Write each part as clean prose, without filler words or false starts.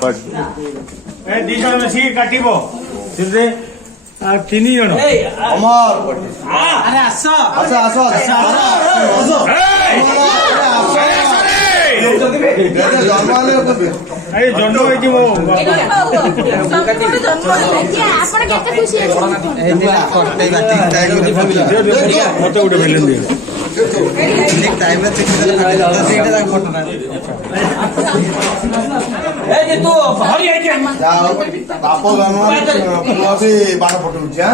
ଦି ଜଣ ମିଶିକି କାଟିବ ସେଥିରେ 3 ଜଣ ଆରେ ଆସ ଜନ୍ମ ହେଇଛି ମୋ ମତେ ଗୋଟେ ବେଲୁନ ଦିଅ ବାପ ଜନ୍ମ ପୁଅ ବି ବାଣ ଫଟଉଛି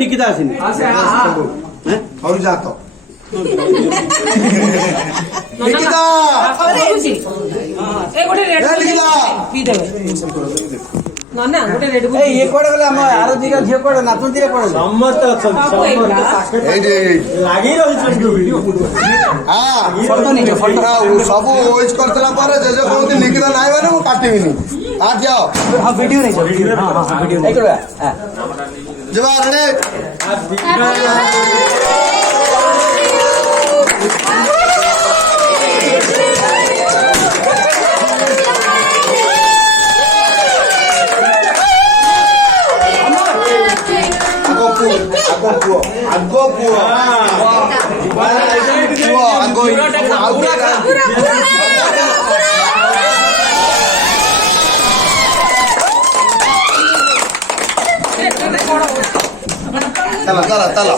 ନିକିତା ଆସିନି ଯାତ ନିକିତା ଇଏ କୁଆଡେ ଗଲେ ଆମ ଆର ଦିଟା ଝିଅ କୁଆଡେ ନାଚନ୍ତି କୁଆଡେ ସମସ୍ତେ ଅଛନ୍ତି ଲାଗି ସବୁ ୱେଚ୍ କରିଥିଲା ପରେ ଜେଜ କହୁଛି ନିକିତା ନାହିଁ ମାନେ ମୁଁ କାଟିବିନି ଯାଅ ଭିଡିଓ ଯିବା ରେଡି ଆଗ ପୁଅ ଚାଲ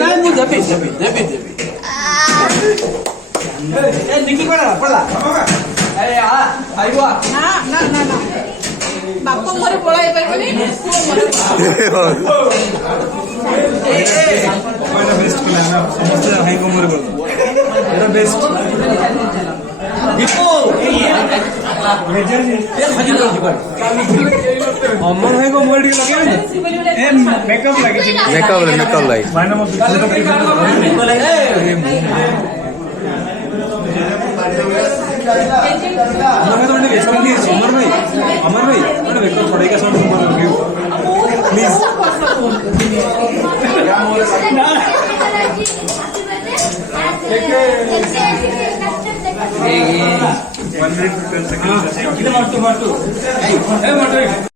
ନାଇଁ ମୁଁ ଦେବି ନିକି ପଡିଲା ବାପ ମୋର ପଳାଇ ପାରିବନି ଅମର ଭାଇଙ୍କ ମୁହଁରେ ଟିକେ ଲଗେଇବେନି ମେକଅପ୍ ଲାଗିଛି ମେକଅପ୍ ଲାଗି अमर भाई थोड़े का साउंड प्लीज